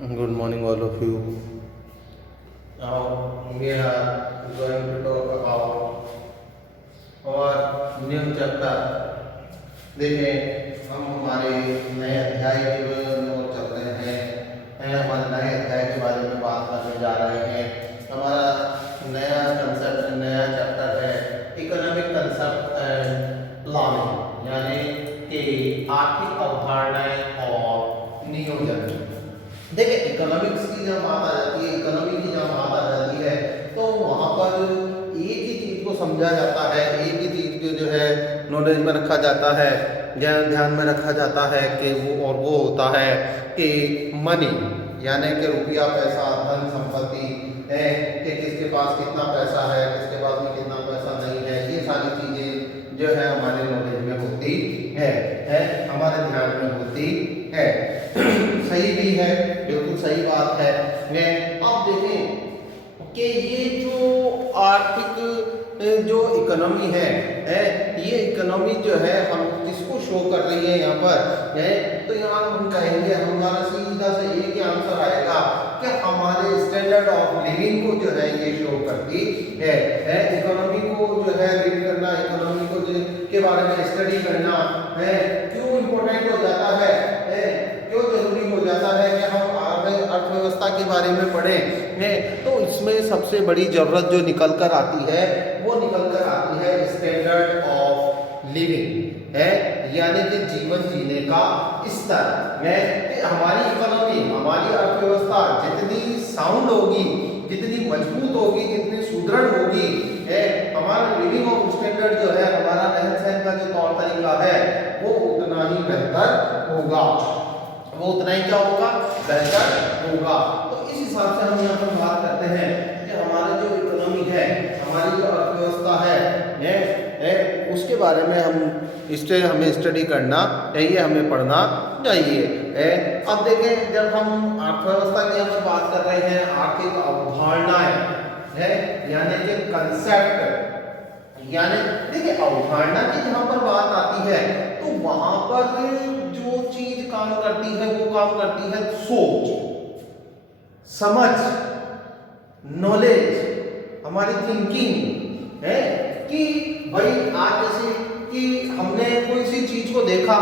Good morning, all of you. Now we are going to talk about our new chapter. देखें हम हमारे नए अध्याय की ओर चल रहे हैं हमारे नए अध्याय के बारे में बात करने जा रहे हैं। हमारा नया कंसेप्ट नया चैप्टर है इकोनॉमिक कंसेप्ट एंड प्लानिंग, यानी कि आर्थिक अवधारणाएं और नियोजन। देखिए इकोनॉमिक्स की जब बात आ जाती है, इकोनॉमी की जब बात आ जाती है तो वहाँ पर एक ही चीज़ को समझा जाता है, एक ही चीज़ को जो है नॉलेज में रखा जाता है, ध्यान में रखा जाता है कि वो होता है कि मनी, यानी कि रुपया, पैसा, धन, संपत्ति है कि किसके पास कितना पैसा है, किसके पास में कितना पैसा नहीं है। ये सारी चीज़ें जो है हमारे नॉलेज में होती है हमारे ध्यान में होती है। सही भी है, बिल्कुल सही बात है। अब देखें कि ये जो आर्थिक जो इकोनॉमी है ये इकोनॉमी जो है हम किसको शो कर रही है यहाँ पर है, तो यहाँ हम कहेंगे, हमारा सीधा से एक ही आंसर आएगा कि हमारे स्टैंडर्ड ऑफ लिविंग को जो है ये शो करती है। इकोनॉमी को जो है रीड करना, इकोनॉमी को के बारे में स्टडी करना है क्यों इम्पोर्टेंट हो जाता है, क्यों जरूरी हो जाता है कि हम अर्थव्यवस्था के बारे में पढ़ें। तो इसमें सबसे बड़ी जरूरत जो निकल कर आती है वो निकल कर आती है स्टैंडर्ड ऑफ लिविंग है, यानी कि जीवन जीने का स्तर है। हमारी इकोनॉमी, हमारी अर्थव्यवस्था जितनी साउंड होगी, जितनी मजबूत होगी, जितनी सुदृढ़ होगी है, हमारा लिविंग ऑफ स्टैंडर्ड जो है, हमारा रहन सहन का जो तौर तरीका है वो उतना ही बेहतर होगा, वो उतना ही क्या होगा, बेहतर होगा। तो इस हिसाब से हम यहाँ पर बात करते हैं कि हमारा जो इकोनॉमी है, हमारी जो अर्थव्यवस्था है उसके बारे में हमें स्टडी करना चाहिए, हमें पढ़ना चाहिए। अब देखें, जब हम अर्थव्यवस्था की यहाँ पर बात कर रहे हैं, आर्थिक अवधारणाएं है यानी कि कंसेप्ट, यानी देखिए अवधारणा की जहाँ पर बात आती है तो वहां पर जो चीज काम करती है वो काम करती है सोच, समझ, नॉलेज, हमारी थिंकिंग है कि भाई आज जैसे कि हमने कोई सी चीज को देखा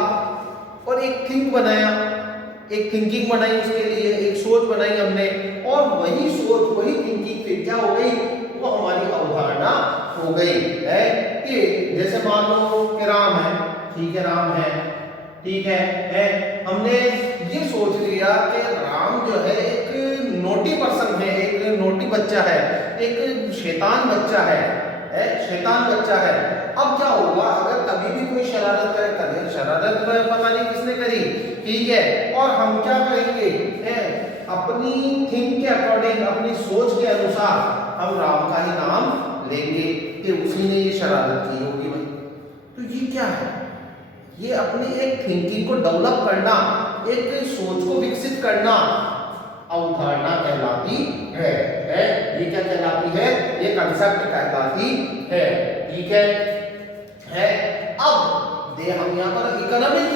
और एक थिंक बनाया, एक थिंकिंग बनाई, उसके लिए एक सोच बनाई हमने, और वही सोच वही थिंकिंग फिर क्या हो गई, वो हमारी अवधारणा हो गई है। कि जैसे मान लो कि राम है, ठीक है, राम है, ठीक है, हमने ये सोच लिया कि राम जो है एक नोटी पर्सन है, एक नोटी बच्चा है, एक शैतान बच्चा है, शैतान बच्चा है। अब क्या होगा, अगर कभी भी कोई शरारत करे, शरारत पता नहीं किसने करी, ठीक है, और हम क्या करेंगे, अपनी थिंक के अकॉर्डिंग, अपनी सोच के अनुसार हम राम का ही नाम लेंगे कि उसी ने ये शरारत की होगी भाई। तो ये क्या है, ये अपनी एक थिंकिंग को डेवलप करना, एक सोच को विकसित करना अवधारणा कहलाती है। ये क्या कहलाती है, ये कंसेप्ट कहलाती है, ठीक है। अब हम यहाँ पर इकोनॉमिक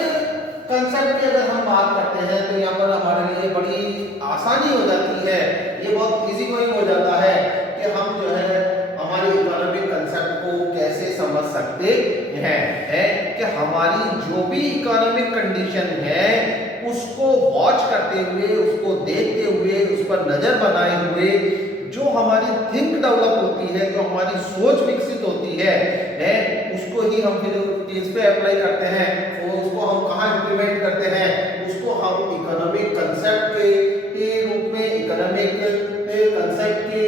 कंसेप्ट की अगर हम बात करते हैं तो यहाँ पर हमारे लिए बड़ी आसानी हो जाती है, ये बहुत इजी गोइंग हो जाता है कि हम जो है हमारे इकोनॉमिक कंसेप्ट को कैसे समझ सकते हैं कि हमारी जो भी इकोनॉमिक कंडीशन है उसको वॉच करते हुए, उसको देखते हुए, उस पर नजर बनाए हुए जो हमारी थिंक डेवलप होती है, जो हमारी सोच विकसित होती है उसको ही हम फिर चीज पे अप्लाई करते हैं, और उसको हम कहाँ इंप्लीमेंट करते हैं, उसको हम इकोनॉमिक कंसेप्ट के रूप में, इकोनॉमिक कंसेप्ट के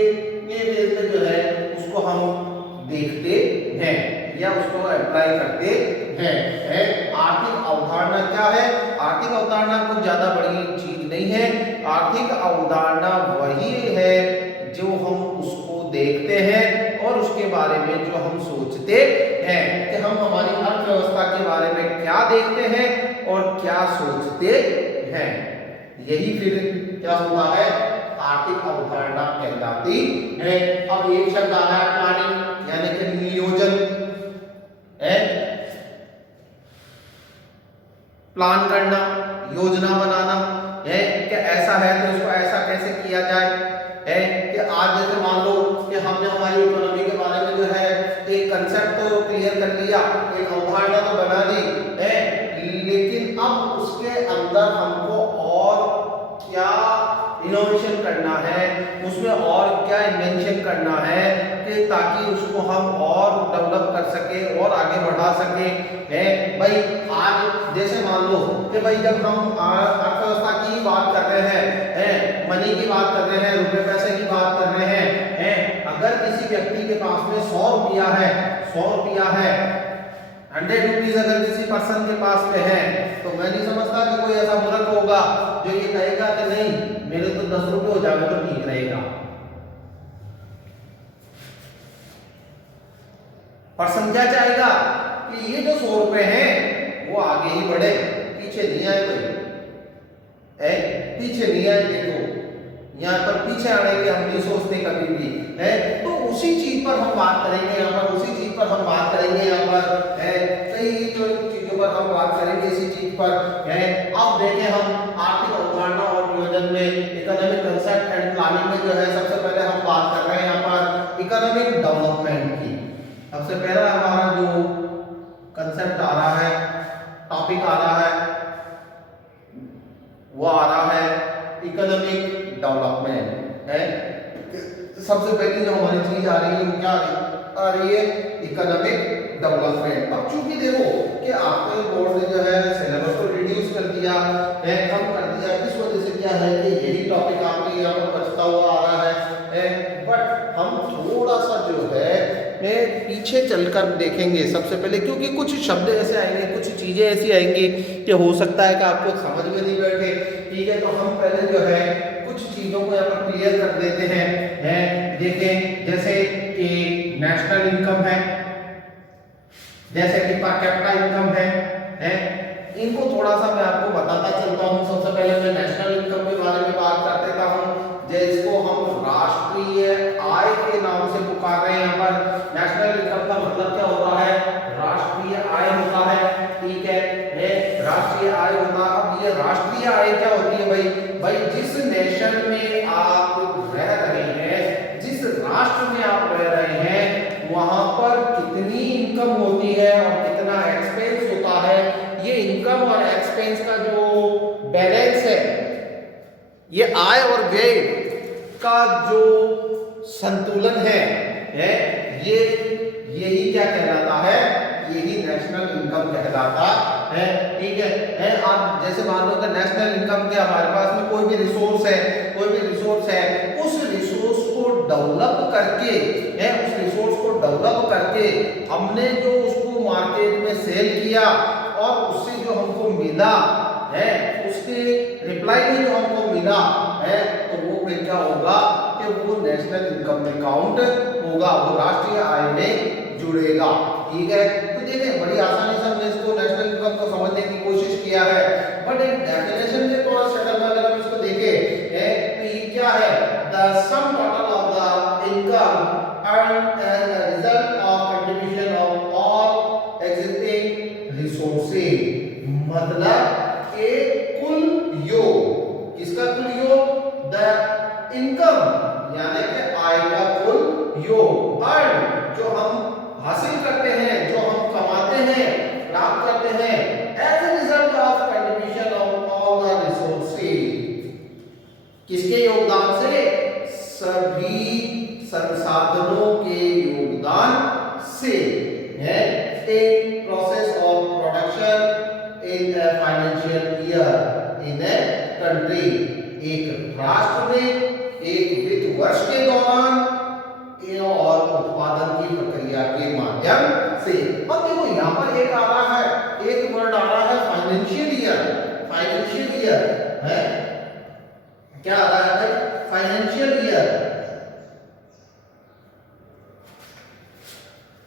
बेस में जो है उसको हम देखते हैं या उसको अप्लाई करते हैं। आर्थिक अवधारणा क्या है, आर्थिक अवधारणा कुछ ज्यादा बड़ी चीज नहीं है। आर्थिक अवधारणा वही है जो हम उसको देखते हैं और उसके बारे में जो हम सोचते हैं कि हम हमारी अर्थव्यवस्था के बारे में क्या देखते हैं और क्या सोचते हैं, यही फिर क्या होता है, आर्थिक अवधारणा कहलाती है। अब एक शब्द आ रहा है प्लानिंग, यानी कि नियोजन है, प्लान करना, योजना बनाना, है कि ऐसा है तो इसको ऐसा कैसे किया जाए, है कि आज जैसे मान लो कि हमने हमारी इकोनॉमी के बारे में जो है एक कंसेप्ट तो क्लियर कर लिया, एक अवधारणा तो बना ली है, लेकिन अब उसके अंदर हमको और क्या इनोवेशन करना है, उसमें और क्या इन्वेंशन करना है कि ताकि उसको हम और डेवलप कर सके और आगे बढ़ा सके, है भाई। आज जैसे मान लो कि भाई जब हम अर्थव्यवस्था की बात कर रहे हैं, मनी की बात कर रहे हैं, रुपए पैसे की बात कर रहे हैं, अगर किसी व्यक्ति के पास में 100 रुपया है, 100 रुपया है, 100 रुपीज अगर किसी पर्सन के पास में है, तो मैं नहीं समझता कि कोई ऐसा मूर्ख होगा जो ये कहेगा कि नहीं मेरे तो 10 रुपये हो जाएगा तो ठीक रहेगा। पर्सन क्या चाहेगा कि ये जो 100 रुपए हैं वो आगे ही बढ़े, पीछे नहीं आए कोई, पीछे नहीं आए। देखो यहाँ पर पीछे आने की हम नहीं सोचते कभी भी, है तो उसी चीज पर हम बात करेंगे यहाँ पर, उसी चीज पर हम बात करेंगे यहाँ पर, है कई जो चीजों पर हम बात करेंगे इसी चीज पर, है। अब देखें हम आर्थिक अवधारणा और नियोजन में इकोनॉमिक कंसेप्ट एंड प्लानिंग में जो है सबसे पहले हम बात कर रहे हैं यहाँ पर इकोनॉमिक डेवलपमेंट की। सबसे पहला हमारा जो कंसेप्ट आ रहा है, टॉपिक आ रहा है, वो आ रहा है इकोनॉमिक डेवलपमेंट, है। सबसे पहली जो हमारी चीज आ रही है वो क्या आ रही है, इकोनॉमिक डेवलपमेंट। अब चूंकि देखो कि आपके बोर्ड ने जो है सिलेबस को रिड्यूस कर दिया है, कम कर दिया, इस वजह से क्या है कि यही टॉपिक आपके यहाँ पर बचता हुआ आ रहा है, बट हम थोड़ा सा जो है पीछे चलकर देखेंगे सबसे पहले, क्योंकि कुछ शब्द ऐसे आएंगे, कुछ चीजें ऐसी आएंगी कि हो सकता है कि आपको समझ में नहीं बैठे, ठीक है। तो हम पहले जो है कुछ चीजों को यहाँ पर क्लियर कर देते हैं, देखें जैसे कि नेशनल इनकम है, जैसे कि पर कैपिटा इनकम है, इनको थोड़ा सा मैं आपको बताता चलता हूँ। सबसे पहले मैं नेशनल इनकम के बारे में बात कर देता हूँ, जिसको हम राष्ट्रीय आय के नाम से पुकार रहे हैं। यहाँ पर नेशनल इनकम का मतलब क्या होता है, राष्ट्रीय आय होता है, ठीक है, राष्ट्रीय आय होता है। अब ये राष्ट्रीय आय क्या होती है भाई जिस नेशन में आप रह रहे हैं, जिस राष्ट्र में आप रह रहे हैं, वहां पर कितनी इनकम होती है और कितना एक्सपेंस होता है, ये इनकम और एक्सपेंस का जो बैलेंस है, ये आय और व्यय का जो संतुलन है, ये यही क्या कहलाता है, यही नेशनल इनकम कहलाता है, ठीक है। आप जैसे मान लो कि नेशनल इनकम के हमारे पास में कोई भी रिसोर्स है, उस रिसोर्स को डेवलप करके, उस रिसोर्स को डेवलप करके हमने जो उसको मार्केट में सेल किया और उससे जो हमको मिला है, उसके रिप्लाई में जो हमको मिला है, तो वो फिर क्या होगा कि वो नेशनल इनकम में काउंट होगा, वो राष्ट्रीय आय में जुड़ेगा, ठीक है। तो देखिए बड़ी आसानी से हमने इसको नेशनल इनकम को समझने की कोशिश किया है, बट एक डेफिनेशन से थोड़ा सेटल में अगर हम इसको देखें, तो ये क्या है, the sum total of the income earn as a result of contribution of all existing resources, मतलब के कुल योग, किसका कुल योग, द इनकम यानी कि आय का कुल योग, अर्न जो हम हासिल करते हैं, जो हम कमाते हैं, प्राप्त करते हैं, as a result of contribution of all the resources, किसके योगदान से, सभी संसाधनों के योगदान से, है, in process of production in a financial year in a country, एक राष्ट्र में एक वित्त वर्ष के दौरान और उत्पादन की प्रक्रिया के माध्यम से। अब देखो यहाँ पर एक आ रहा है, एक वर्ड आ रहा है फाइनेंशियल ईयर, फाइनेंशियल ईयर है, क्या आ रहा है भाई, फाइनेंशियल ईयर,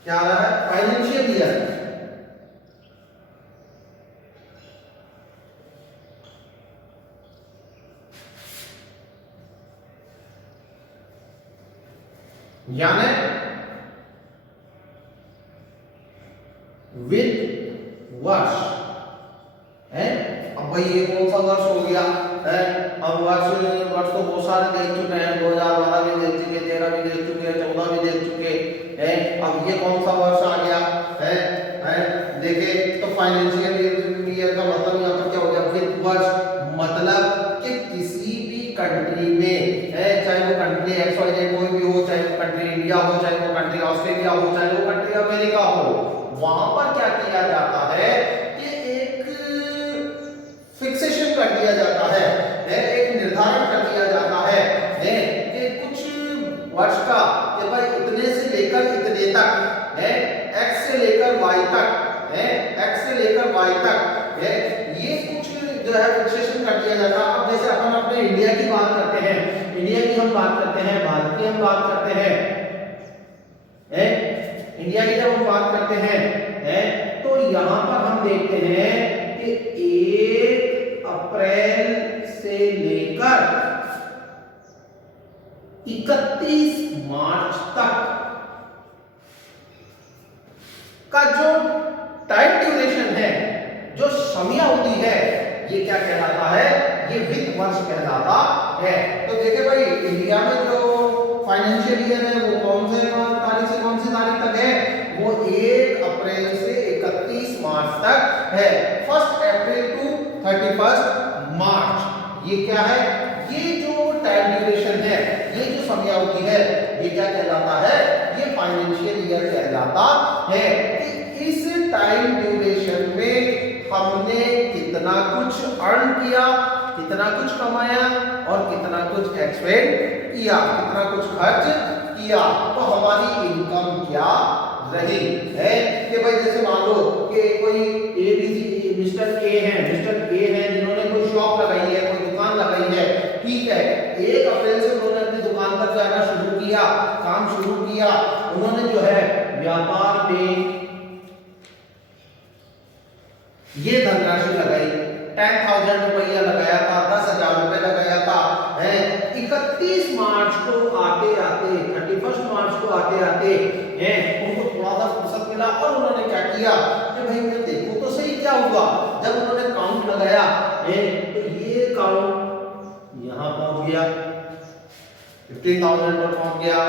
क्या आ रहा है, फाइनेंशियल ईयर, यानी वित्त वर्ष है। अब भाई ये कौन सा वर्ष हो गया, है। हम वर्ष तो बहुत सारे देख चुके हैं, 2012 भी देख चुके, 13 भी देख चुके, 14 भी देख चुके हैं। अब ये कौन सा वर्ष आ गया है देखिए। तो फाइनेंशियल ईयर का मतलब यहाँ पर क्या हो गया, वित्त वर्ष। मतलब कि किसी भी कंट्री में है, चाहे वो कंट्री एक्स वाई जेड कोई भी हो, चाहे वो कंट्री इंडिया हो, चाहे वो कंट्री ऑस्ट्रेलिया हो, चाहे वो कंट्री अमेरिका हो, वहां पर क्या किया जाता है कि एक फिक्सेशन कर दिया जाता है, एक निर्धारण कर दिया जाता है कि कुछ वर्ष का कि भाई इतने से लेकर इतने तक है, एक्स से लेकर वाई तक है, एक्स से लेकर वाई तक है, ये कुछ जो है फिक्सेशन कर दिया जाता है। अब जैसे अपन अपने इंडिया की बात करते हैं, इंडिया की हम बात करते हैं, भारत की हम बात करते हैं, इंडिया की जब हम बात करते हैं तो यहां पर हम देखते हैं कि 1 अप्रैल से लेकर 31 मार्च तक का जो टाइम ड्यूरेशन है, जो समयावधि है, ये क्या कहलाता है, ये वित्त वर्ष कहलाता है। तो देखिए भाई इंडिया में जो फाइनेंशियल ईयर है वो कौन से तारीख से कौन सी तारीख तक है, वो 1 अप्रैल से 31 मार्च तक है। 1 अप्रैल टू 31 मार्च। ये क्या है, ये जो टाइम ड्यूरेशन है, ये जो समयावधि है, ये क्या कहलाता है, ये फाइनेंशियल ईयर कहलाता है। कि इस टाइम ड्यूरेशन में हमने कितना कुछ अर्न किया, कितना कुछ कमाया और कितना कुछ एक्सपेंड किया, कितना कुछ खर्च किया, तो हमारी इनकम क्या रही है। कि भाई जैसे मान लो कि कोई एबीसी मिस्टर ए हैं जिन्होंने कोई शॉप लगाई है, कोई दुकान लगाई है, ठीक है। 1 अप्रैल से उन्होंने अपनी दुकान पर जाना शुरू किया, काम शुरू किया, उन्होंने जो है व्यापार में ये धनराशि लगाई, 10,000 रुपया लगाया था, 10,000 रुपए लगाया था, है 31 मार्च को आते आते 31 मार्च को आते आते हैं उनको थोड़ा सा फुर्सत मिला और उन्होंने क्या किया कि भाई मैं देखूं तो सही क्या हुआ। जब उन्होंने काउंट लगाया है तो ये काउंट यहाँ पहुंच गया, 15,000 पर पहुंच गया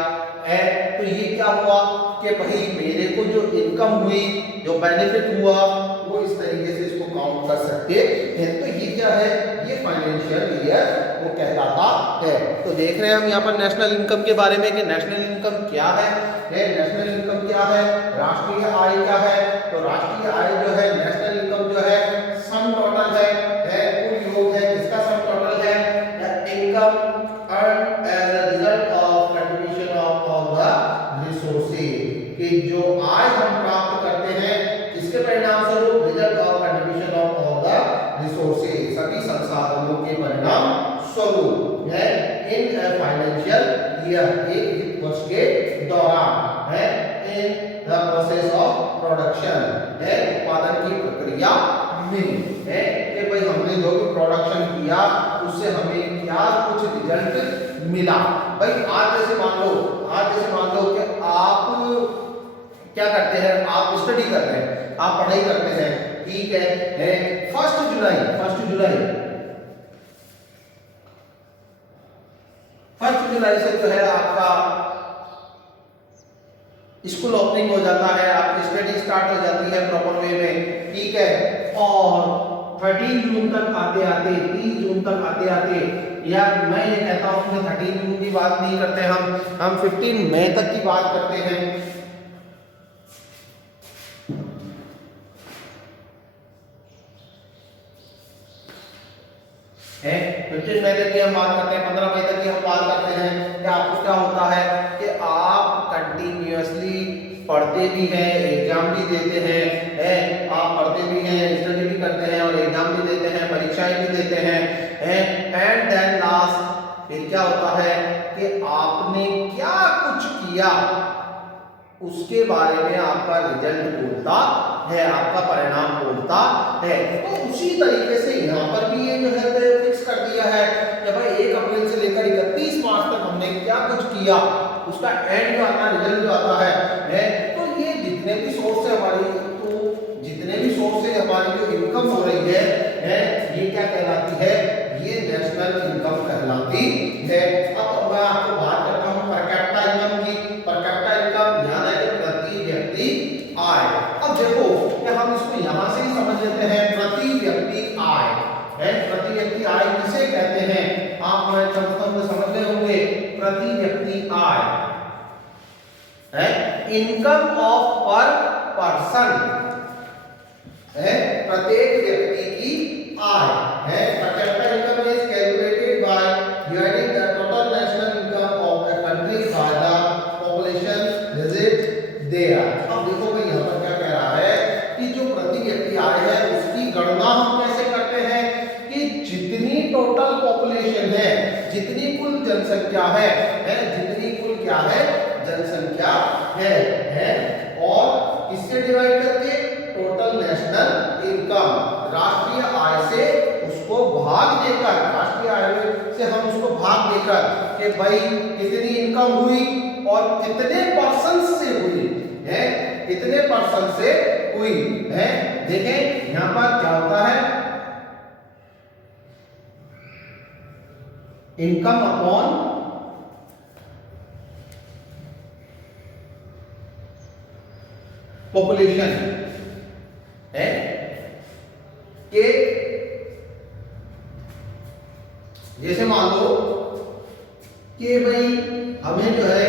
है। तो ये क्या हुआ कि भाई मेरे को जो इनकम हुई, जो बेनिफिट हुआ, वो इस तरीके से इसको काउंट कर सकते हैं। तो ये क्या है, ये फाइनेंशियल ईयर वो कहलाता है। तो देख रहे हैं हम यहाँ पर नेशनल इनकम के बारे में कि नेशनल इनकम क्या है, नेशनल इनकम क्या है, राष्ट्रीय आय क्या है। तो राष्ट्रीय आय जो है, नेशनल इनकम जो है, सम टोटल है कुल योग है, किसका सम टोटल है, income earn as a result of contribution of all the resources, कि जो आय हम प्राप्त करते हैं किसके परिणाम स्वरूप, result of contribution of all the resources, सभी संसाधनों के परिणाम स्वरूप है इन फाइनेंशियल ईयर, एक वित्त वर्ष के दौरान है, in the process of production है, उत्पादन की प्रक्रिया में है कि भाई हमने जो भी प्रोडक्शन किया उससे हमें क्या कुछ रिजल्ट मिला। भाई आज जैसे मान लो कि आप क्या करते हैं, आप स्टडी करते हैं, आप पढ़ाई करते हैं, ठीक है 1 जुलाई से जो है आपका स्कूल ओपनिंग हो जाता है, आपकी स्टडी स्टार्ट हो जाती है प्रॉपर वे में, ठीक है। और 13 जून तक आते आते 30 जून तक आते आते, या मैं ये कहता हूं कि 13 जून की बात नहीं करते हम 15 मई तक की बात करते हैं। 15 मई तक की हम बात करते हैं, 15 मई तक की हम बात करते हैं कि आपको क्या होता है कि आप कंटिन्यूअसली पढ़ते भी हैं, एग्जाम भी देते हैं, आप पढ़ते भी हैं, स्टडी भी करते हैं और एग्जाम भी देते हैं, परीक्षाएं भी देते हैं, एंड देन लास्ट फिर क्या होता है कि आपने क्या कुछ किया उसके बारे में आपका रिजल्ट बोलता है, आपका परिणाम बोलता है। तो उसी तरीके से यहाँ पर भी ये जो है फिक्स कर दिया है कि भाई 1 अप्रैल से लेकर 31 मार्च तक हमने क्या कुछ किया, उसका एंड जो आता है, रिजल्ट जो आता है। तो ये जितने भी सोर्स से हमारी जो इनकम हो रही है ये क्या कहलाती है, ये नेशनल इनकम कहलाती है। अब मैं आपको बात करता हूँ पर कैपिटा इनकम की। पर कैपिटा इनकम यानी कि प्रति व्यक्ति आय। अब देखो कि हम इसको यहाँ से ही समझ लेते हैं, प्रति व्यक्ति आय है। प्रति व्यक्ति आय किसे कहते हैं, आप मैं समझ गए होंगे। प्रति व्यक्ति आय है इनकम ऑफ पर पर्सन है, प्रत्येक व्यक्ति की आय है। Per capita income is calculated by dividing the total national income of a country by the population visit there. अब देखो भाई यहाँ पर क्या कह रहा है कि जो प्रति व्यक्ति आय है उसकी गणना हम कैसे करते हैं कि जितनी टोटल पॉपुलेशन है, जितनी कुल जनसंख्या है, जितनी कुल क्या है जनसंख्या है और किससे डिवाइड करके टोटल नेशनल इनकम, राष्ट्रीय आय से उसको भाग देकर, राष्ट्रीय आय से हम उसको भाग देकर कि भाई कितनी इनकम हुई और कितने पर्सन से हुई है, कितने पर्सन से हुई है। देखें यहां पर क्या होता है, इनकम अपॉन पॉपुलेशन है कि जैसे मान लो कि भाई हमें जो है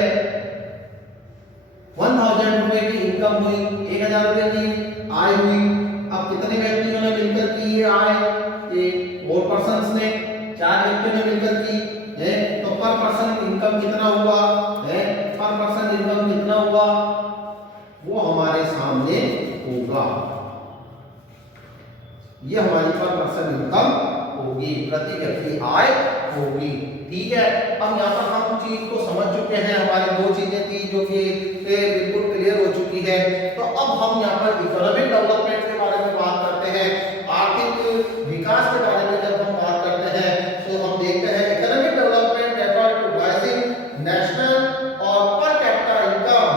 1000 रुपए की इनकम हुई, 1000 रुपए की आय हुई। अब कितने व्यक्तियों ने मिलकर की ये आय, ये 4 पर्सन्स ने, 4 व्यक्तियों ने मिलकर की है, तो पर पर्सन इनकम कितना हुआ है, पर पर्सन इनकम कितना हुआ वो हमारे सामने होगा। ये हमारी पर पर्सन इनकम होगी, प्रति व्यक्ति आय होगी। ठीक है, अब यहाँ पर हम चीज को समझ चुके हैं, हमारी 2 चीजें थी जो कि बिल्कुल क्लियर हो चुकी है। तो अब हम यहाँ पर इकोनॉमिक डेवलपमेंट के बारे में बात करते हैं, आर्थिक विकास के बारे में जब हम बात करते हैं तो हम देखते हैं economic development refer to rising national और पर कैपिटा इनकम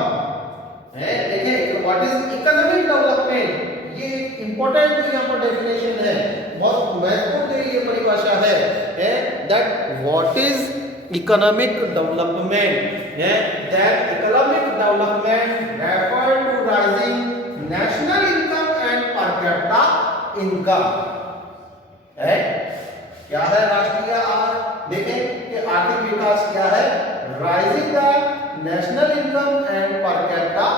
है। देखिए व्हाट इज इकोनॉमिक डेवलपमेंट, ये इंपॉर्टेंट यहाँ पर डेफिनेशन है, बहुत महत्वपूर्ण ये परिभाषा है that what is economic development है, that economic development refer to rising national income and per capita income है। क्या है राष्ट्रीय आय, देखें कि आर्थिक विकास क्या है, rising the national income and per capita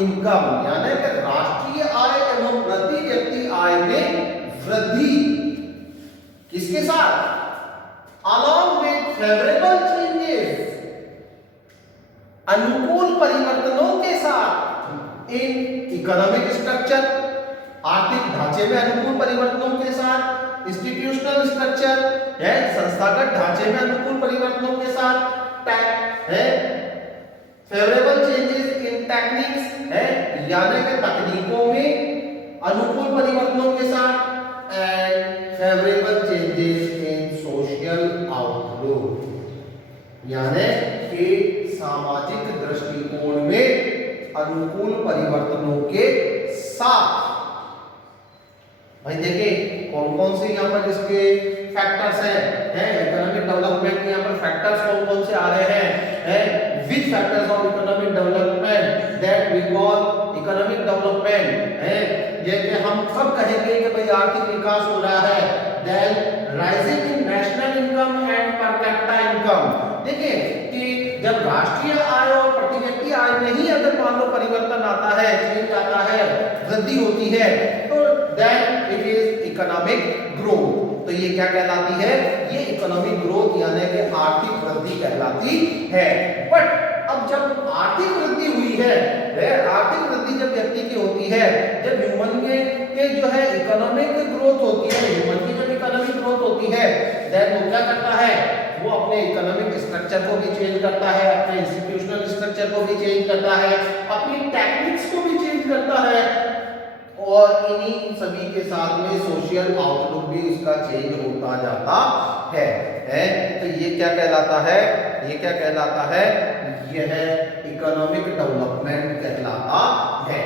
income, यानी कि राष्ट्रीय आय एवं प्रति व्यक्ति आय में वृद्धि किसके साथ, along with favorable changes, अनुकूल परिवर्तनों के साथ इन इकोनॉमिक स्ट्रक्चर, आर्थिक ढांचे में अनुकूल परिवर्तनों के साथ, इंस्टीट्यूशनल स्ट्रक्चर है, संस्थागत ढांचे में अनुकूल परिवर्तनों के साथ है, फेवरेबल चेंजेस इन टेक्निक्स है, यानी कि तकनीकों में अनुकूल परिवर्तनों के साथ, and favourable changes in social outlook, यानी कि सामाजिक दृष्टिकोण में अनुकूल परिवर्तनों के साथ। भाई देखिए कौन कौन से यहाँ पर इसके फैक्टर्स हैं इकोनॉमिक डेवलपमेंट के, यहाँ पर फैक्टर्स कौन कौन से आ रहे हैं, which factors of economic development that we call economic development है। जैसे हम सब कहेंगे कि भाई आर्थिक विकास हो रहा है, then rising in national income and per capita income. देखिए कि जब राष्ट्रीय आय और प्रति व्यक्ति आय में ही अगर मान लो परिवर्तन आता है, चेंज आता है, वृद्धि होती है, तो then it is economic growth. तो ये क्या कहलाती है, ये इकोनॉमिक ग्रोथ यानी कि आर्थिक वृद्धि कहलाती है। बट अब जब आर्थिक वृद्धि हुई है, आर्थिक वृद्धि जब व्यक्ति की होती है, जब ह्यूमन के जो है इकोनॉमिक ग्रोथ होती है, ह्यूमन की जब इकोनॉमिक ग्रोथ होती है, देन वो क्या करता है, वो अपने इकोनॉमिक स्ट्रक्चर को भी चेंज करता है, अपने इंस्टीट्यूशनल स्ट्रक्चर को भी चेंज करता है, अपनी टेक्निक्स को भी चेंज करता है, और इन्हीं सभी के साथ में सोशल आउटलुक भी उसका चेंज होता जाता है। तो ये क्या कहलाता है, ये क्या कहलाता है, यह इकोनॉमिक डेवलपमेंट कहलाता है।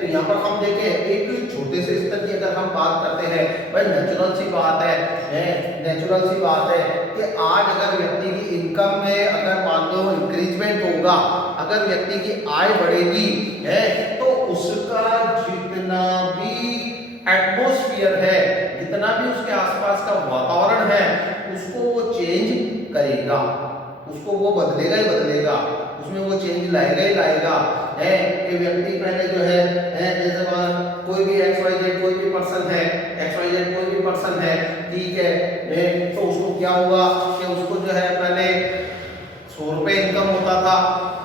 तो यहाँ पर हम देखें एक छोटे से स्तर की अगर हम बात करते हैं भाई नेचुरल सी बात है, नेचुरल सी बात है कि आज अगर व्यक्ति की इनकम में अगर मान लो इंक्रीजमेंट होगा, अगर व्यक्ति की आय बढ़ेगी है, तो उसका जितना भी एटमॉस्फेयर है, जितना भी उसके आसपास का वातावरण है, उसको वो चेंज करेगा, उसको वो बदलेगा ही बदलेगा, उसमें वो चेंज लाएगा ही लाएगा। है कि व्यक्ति पहले जो है जैसे कोई भी XYZ कोई भी पर्सन है, XYZ कोई भी पर्सन है, ठीक है, तो उसको क्या हुआ कि उसको जो है पहले 100 रुपये इनकम होता था,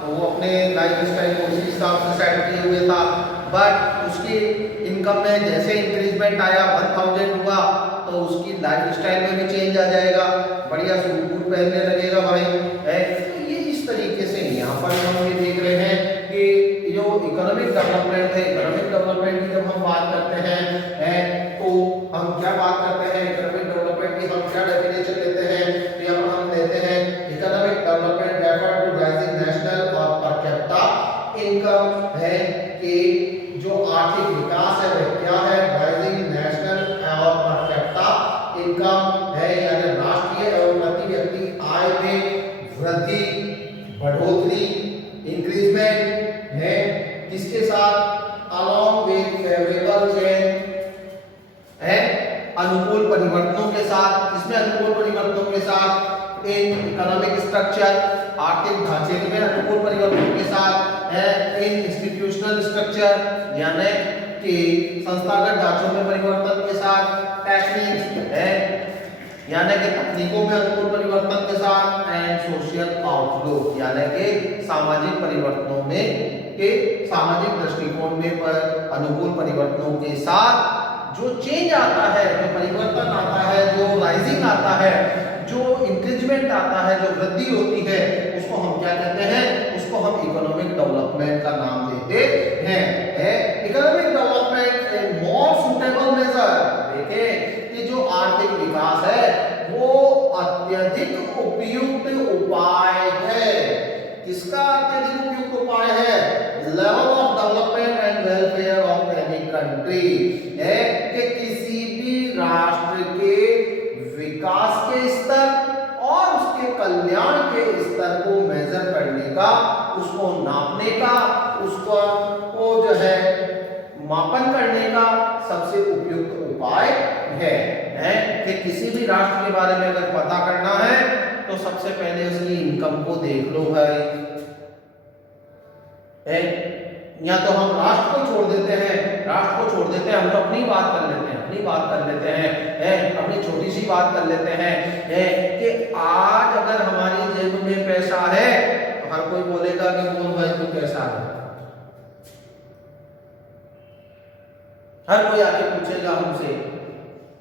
तो वो अपने लाइफ स्टाइल को उसी हिसाब से सेट किए हुए था, बट उसकी इनकम में जैसे इंक्रीजमेंट आया 1000 हुआ, तो उसकी लाइफ स्टाइल में भी चेंज आ जाएगा, बढ़िया सूट बूट पहनने लगेगा भाई है। तो ये इस तरीके से यहाँ पर हम ये देख रहे हैं कि जो इकोनॉमिक डेवलपमेंट है, इकोनॉमिक डेवलपमेंट की जब हम बात करते हैं तो हम क्या बात करते हैं, इकोनॉमिक डेवलपमेंट की हम क्या डेफिनेशन लेते हैं, तो यहाँ पर हम लेते हैं economic development refer to rising national और पर कैपिटा इनकम है कि जो आर्थिक विकास है वह क्या है, राइजिंग नेशनल और पर कैपिटा इनकम है, यानी राष्ट्रीय एवं प्रति व्यक्ति आय में वृद्धि, बढ़ोतरी, इंक्रीजमेंट है, किसके साथ, अलॉन्ग विद फेवरेबल चेंज है, अनुकूल परिवर्तनों के साथ, इसमें अनुकूल परिवर्तनों के साथ इन इकोनॉमिक स्ट्रक्चर, आर्थिक ढांचे में अनुकूल परिवर्तनों के साथ है, इन इंस्टीट्यूशनल स्ट्रक्चर यानी कि संस्थागत ढांचों में परिवर्तन के साथ, टेक्निक्स है यानी कि तकनीकों में अनुकूल परिवर्तन के साथ, एंड सोशल आउटलुक यानी कि सामाजिक परिवर्तनों में के सामाजिक दृष्टिकोण में पर अनुकूल परिवर्तनों के साथ जो चेंज आता है, जो परिवर्तन आता है, जो राइजिंग आता है, जो इंक्रीजमेंट आता है, जो वृद्धि होती है, उसको हम क्या कहते हैं, उसको हम इकोनॉमिक डेवलपमेंट का नाम देते हैं। इकोनॉमिक डेवलपमेंट ए मोर सुटेबल मेजर, देखें कि जो आर्थिक विकास है वो अत्यधिक उपयुक्त उपाय है, किसका अत्यधिक उपयुक्त उपाय है, level of development and welfare of any country, है कि किसी भी राष्ट्र के विकास के स्तर और उसके कल्याण के स्तर को मेजर करने का, उसको नापने का, उसको जो है मापन करने का सबसे उपयुक्त उपाय है कि किसी भी राष्ट्र के बारे में अगर पता करना है तो सबसे पहले उसकी इनकम को देख लो भाई, या तो हम राष्ट्र को छोड़ देते हैं, हम तो अपनी बात कर लेते हैं, अपनी छोटी सी बात कर लेते हैं कि आज अगर हमारी जेब में पैसा है तो हर कोई बोलेगा कि बोल भाई तू कैसा है, हर कोई आके पूछेगा हमसे,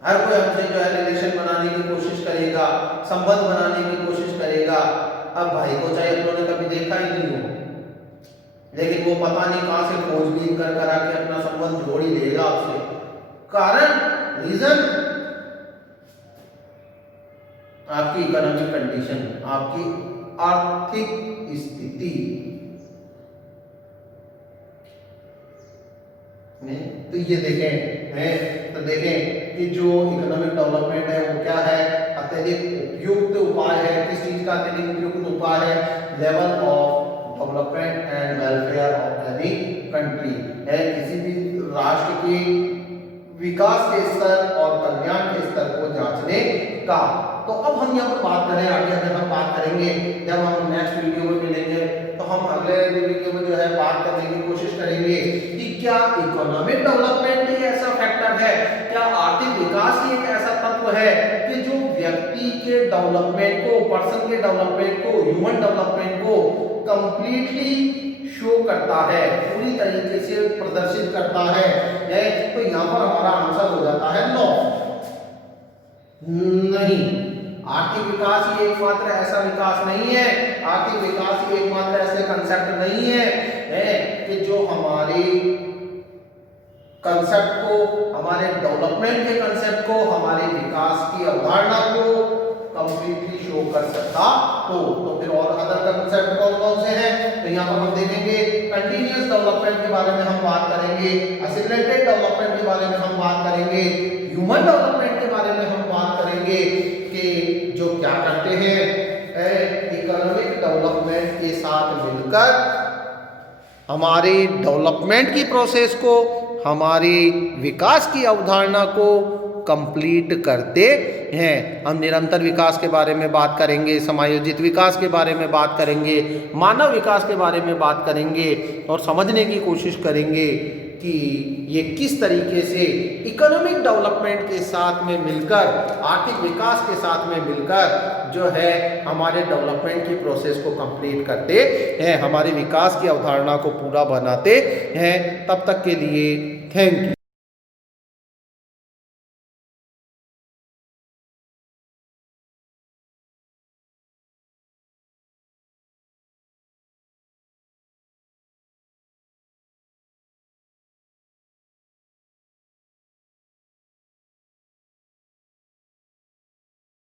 हर कोई हमसे जो है रिलेशन बनाने की कोशिश करेगा, संबंध बनाने की कोशिश करेगा। अब भाई को चाहे अपनों ने कभी देखा ही नहीं हो, लेकिन वो पता नहीं कहां से खोजबीन कर कर आके अपना संबंध जोड़ ही देगा आपसे, कारण रीजन आपकी इकोनॉमिक कंडीशन, आपकी आर्थिक स्थिति। तो ये देखें, तो देखें कि जो इकोनॉमिक डेवलपमेंट है वो क्या है, अत्यधिक उपयुक्त उपाय है, किस चीज का अत्यधिक उपयुक्त उपाय है, level of development and welfare of any country, है किसी भी राष्ट्र के विकास के स्तर और कल्याण के स्तर को जांचने का। तो अब हम यहाँ पर बात करें आगे, अगर हम बात करेंगे जब हम नेक्स्ट वीडियो में मिलेंगे तो हम अगले वीडियो में जो है बात करने की कोशिश करेंगे कि क्या इकोनॉमिक डेवलपमेंट ही ऐसा फैक्टर है, क्या आर्थिक विकास ही एक ऐसा तत्व है कि जो व्यक्ति के डेवलपमेंट को, पर्सन के डेवलपमेंट को, ह्यूमन डेवलपमेंट को कंप्लीटली शो करता है, पूरी तरीके से प्रदर्शित करता है। तो यहाँ पर हमारा आंसर हो जाता है नो, नहीं। आर्थिक विकास ही एकमात्र ऐसा विकास नहीं है, आर्थिक विकास ही एकमात्र ऐसे कंसेप्ट नहीं है कि जो हमारे कंसेप्ट को, हमारे डेवलपमेंट के कंसेप्ट को, हमारे विकास की अवधारणा को कंप्लीटली शो कर सकता हो। तो फिर और अदर कंसेप्ट कौन कौन से हैं, तो यहाँ पर हम देखेंगे कंटिन्यूअस डेवलपमेंट के बारे में हम बात करेंगे, एक्सीलरेटेड डेवलपमेंट के बारे में हम बात करेंगे, ह्यूमन डेवलपमेंट के बारे में हम बात करेंगे कि जो क्या करते हैं, इकोनॉमिक डेवलपमेंट के साथ मिलकर हमारे डेवलपमेंट की प्रोसेस को, हमारे विकास की अवधारणा को कंप्लीट करते हैं। हम निरंतर विकास के बारे में बात करेंगे, समायोजित विकास के बारे में बात करेंगे, मानव विकास के बारे में बात करेंगे और समझने की कोशिश करेंगे कि ये किस तरीके से इकोनॉमिक डेवलपमेंट के साथ में मिलकर, आर्थिक विकास के साथ में मिलकर जो है हमारे डेवलपमेंट की प्रोसेस को कंप्लीट करते हैं, हमारे विकास की अवधारणा को पूरा बनाते हैं। तब तक के लिए थैंक यू।